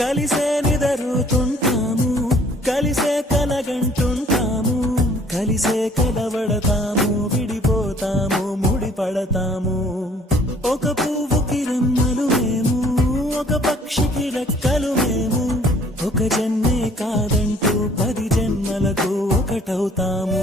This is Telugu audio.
కలిసే నిదరుతుంటాము, కలిసే కలగంటుంటాము, కలిసే కలవడతాము, విడిపోతాము, ముడిపడతాము. ఒక పువ్వుకి రెమ్మలు మేము, ఒక పక్షికి రెక్కలు మేము, ఒక జన్మే కాదంటూ 10 జన్మలకు ఒకటవుతాము.